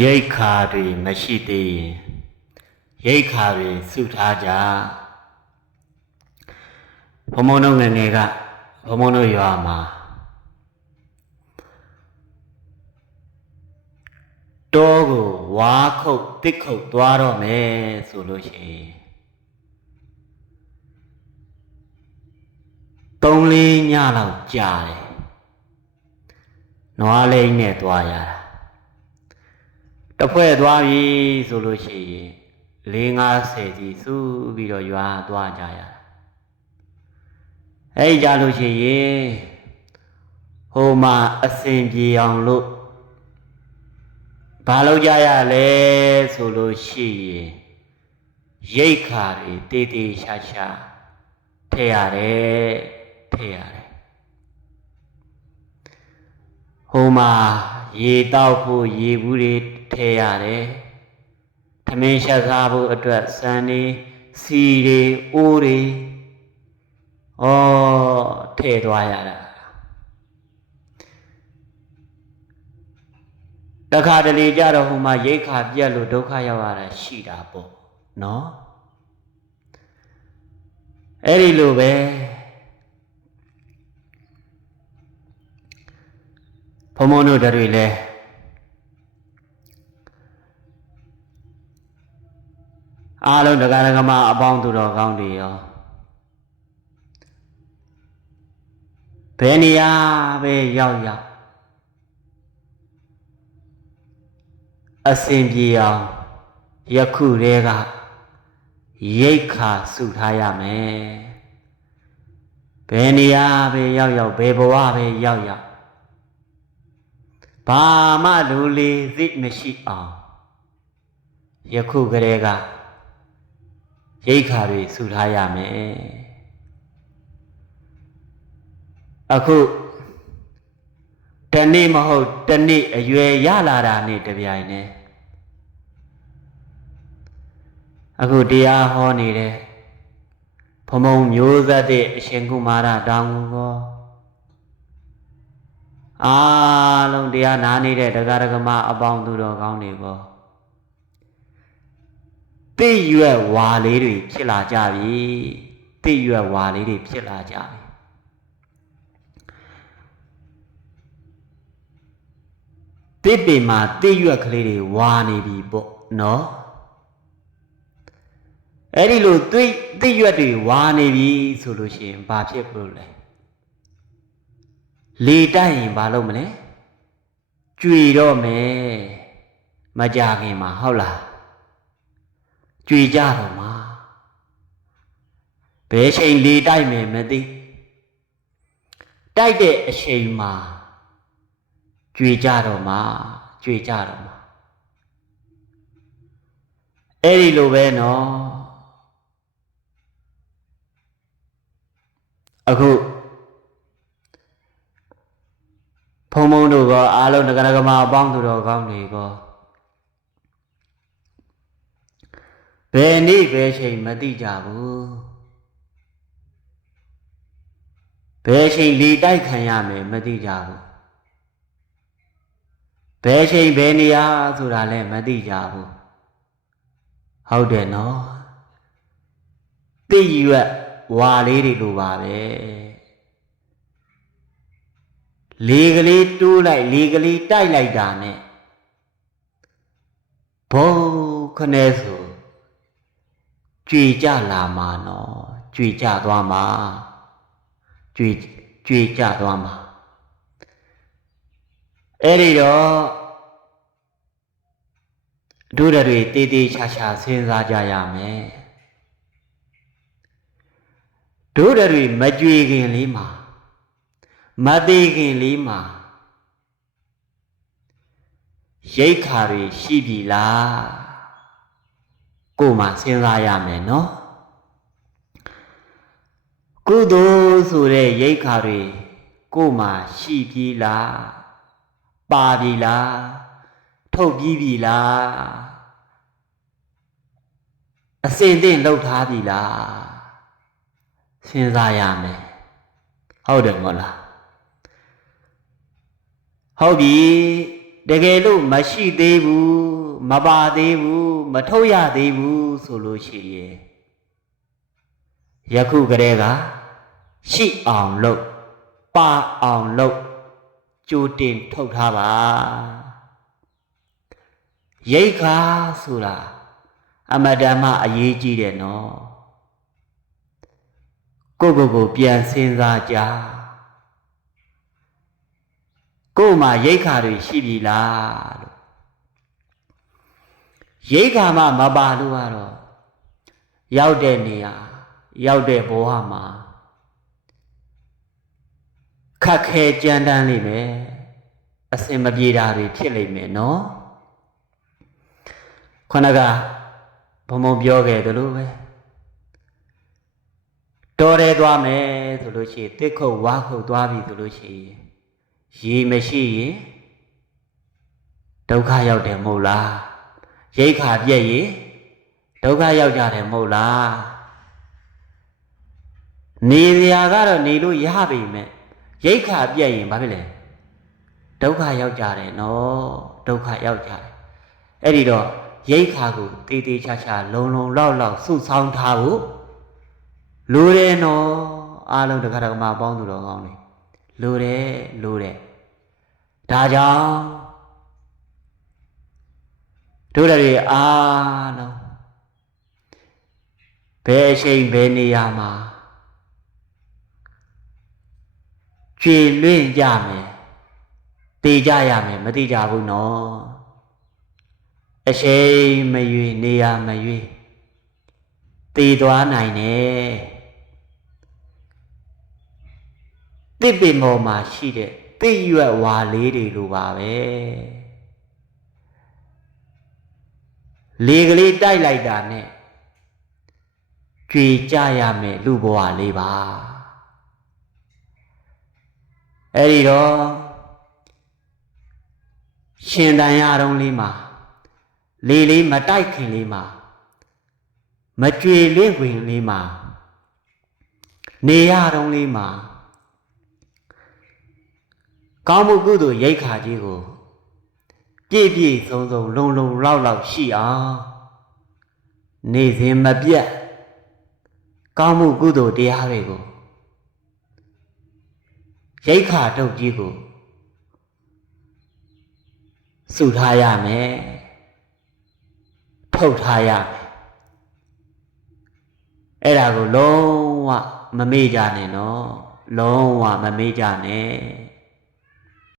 ရိတ်ခါတွေမရှိသေးရင်ရိတ်ခါတွေစုထားကြဘုံဘုံတို့ငယ်ငယ်ကဘုံဘုံတို့ရွာမှာတောကိုဝါခုတ်တစ်ခုတ်သွားတော့မယ်ဆိုလို့ရှိရင်3-4 ညလောက်ကြာတယ်နွားလိမ့်နဲ့သွားရတာတစ်ဖွဲ့သွားပြီဆိုလို့ရှိရင်4-50စီစုပြီးတော့ရွာသွားကြရတာအဲ့ကြလို့ရှိရင်ဟိုမှာအစဉ်ပြေအောင်လို့ဘာလုပ်ကြရလဲဆိုလို့ရှိရင်ရိတ်ခါတွေတေးသေးရှာရှာထည့်ရတယ်ဟိုမှာရေတောက်ဖို့ရေဘူးတွေထည့်ရတယ်ထမင်းချက်စားဖို့အတွက်စံနေစီတွေအိုးတွေထည့်သွားရတာတခါတလေကြတော့ဟိုမှာရိတ်ခါပြက်လို့ဒုက္ခရောက်ရတာရှိတာပေါ့နော်အဲ့ဒီလိုပဲဘုံဘုံတို့တွေလည်းအားလုံးဒကာဒကမအပေါင်းသူတော်ကောင်းတွေရောဘယ်နေရာပဲရောက်အစဉ်ပြေအောင်ယခုတည်းကရိတ်ခါစုထားရမယ်ဘယ်နေရာပဲရောက်ဘယ်ဘဝပဲရောက်ဘာမှလူလေသိမရှိအောင်ယခုကတည်းကရိတ်ခါတွေစုထားရမယ်အခုတနေ့မဟုတ်တနေ့အရွယ်ရလာတာနဲ့တပြိုင်တည်းအခုတရားဟောနေတဲ့ဘုံဘုံမျိုးသက်တဲ့အရှင်ကုမာရတောင်ကိုအားလုံးတရားနာနေတဲ့ဒကာဒကမအပေါင်းသူတော်ကောင်းတွေပေါ့သိရွယ်ဝါလေးတွေဖြစ်လာကြပြီသိရွယ်ဝါလေးတွေဖြစ်လာကြပြီတိပေမှာတိရွက်ကလေးတွေဝါနေပြီပေါ့နော်အဲ့ဒီလိုတိရွက်တွေဝါနေပြီဆိုလို့ရှိရင်ဘာဖြစ်လို့လဲလေတိုက်ရင်ဘာလုပ်မလဲကြွေတော့မယ်မကြခင်မှာဟုတ်လားကြွေကြတော့မှာဘယ်ချိန်လေတိုက်မယ်မသိတိုက်တဲ့အချိန်မှာကြွေကြတော့မှာအဲ့ဒီလိုပဲနော်အခုဘုံဘုံတို့ကအားလုံးဒကာဒကမအပေါင်းသူတော်ကောင်းတွေကဘယ်နေ့ဘယ်ချိန်မသိကြဘူးဘယ်ချိန်လေတိုက်ခံရမယ်မသိကြဘူးဘယ်ချိန်ဘယ်နေရာဆိုတာလည်းမသိကြဘူးဟုတ်တယ်နော်သိရွက်ဝါလေးတွေလိုပါပဲလေကလေးတိုးလိုက်လေကလေးတိုက်လိုက်တာနဲ့ဘုံခနဲ့ဆိုကြွေကြလာမှာနော်ကြွေကြသွားမှာကြွေကြသွားမှာအဲ့ဒီတော့တို့တွေတေးသေးချာချာစဉ်းစားကြရမယ်တို့တွေမကြွေခင်လေးမှာမသေးခင်လေးမှာရိတ်ခါတွေရှိပြီလားကိုယ်မှစဉ်းစားရမယ်နော်ကုသိုလ်ဆိုတဲ့ရိတ်ခါတွေကိုယ်မှရှိပြီလားပါပြီလားထုတ်ပြီးပြီလားအစင်သင့်လှုပ်ထားပြီလားစဉ်းစားရမယ်ဟုတ်တယ်မဟုတ်လားဟုတ်ပြီ တကယ်လို့မရှိသေးဘူးမပါသေးဘူးမထုတ်ရသေးဘူးဆိုလို့ရှိရင်ယခုကတည်းကရှိအောင်လုပ်ပါအောင်လုပ်ကြိုတင်ထုတ်ထားပါရိတ်ခါဆိုတာအမတ္တမအရေးကြီးတယ်နော်ကိုပြန်စဉ်းစားကြကို့မှာရိတ်ခါတွေရှိပြီလားလို့ရိတ်ခါမှမပါလို့ကတော့ရောက်တဲ့နေရာရောက်တဲ့ဘဝမှာခက်ခဲကြမ်းတမ်းလိမ့်မယ်အစင်မပြေတာတွေဖြစ်လိမ့်မယ်နော်ခဏကဘုံပြောခဲ့သလိုပဲတော်ရဲသွားမယ်ဆိုလို့ရှိရင်တစ်ခုတ်ဝါခုတ်သွားပြီဆိုလို့ရှိရင်ရေမရှိရင်ဒုက္ခရောက်တယ်မဟုတ်လားရိတ်ခါပြည့်ရင်ဒုက္ခရောက်ကြတယ်မဟုတ်လားနေရာကတော့နေလို့ရပြီမဲ့ရိတ်ခါပြည့်ရင်ဘာဖြစ်လဲဒုက္ခရောက်ကြတယ်နော်ဒုက္ခရောက်ကြတယ်အဲ့ဒီတော့ရိတ်ခါကိုတေးသေးချာချာလုံလောက်စုဆောင်းထားဖို့လိုတယ်နော်အားလုံးတခါတခါမှပေါင်းသူတော်ကောင်းတွေလိုတယ်ဒါကြောင့်တို့တွေအားလုံးဘယ်အချိန်ဘယ်နေရာမှာကျွေလွင့်ကြမယ်တည်ကြရမယ်မတည်ကြဘူးနော်အချိန်မရွေနေရာမရွေတည်သွားနိုင်တယ်တစ်ပင်ပေါ်မှာရှိတဲ့သိရွက်ဝါလေးတွေလိုပါပဲလေကလေးတိုက်လိုက်တာနဲ့ကြွေကြရမယ်လူဘဝလေးပါအဲ့ဒီတော့ရှင်တန်ရတော်လေးမှာလေလေးမတိုက်ခင်လေးမှာမကြွေလင့်ခွင်လေးမှာနေရတော်လေးမှာကောင်းမှုကုသိုလ်ရိတ်ခါကြီးကိုပြည့်စုံလုံလောက်ရှိအောင်နေစဉ်မပြတ်ကောင်းမှုကုသိုလ်တရားတွေကိုရိတ်ခါတုတ်ကြီးကိုစုထားရမယ်ထုတ်ထားရမယ်အဲ့ဒါကိုလုံးဝမမေ့ကြနဲ့နော်လုံးဝမမေ့ကြနဲ့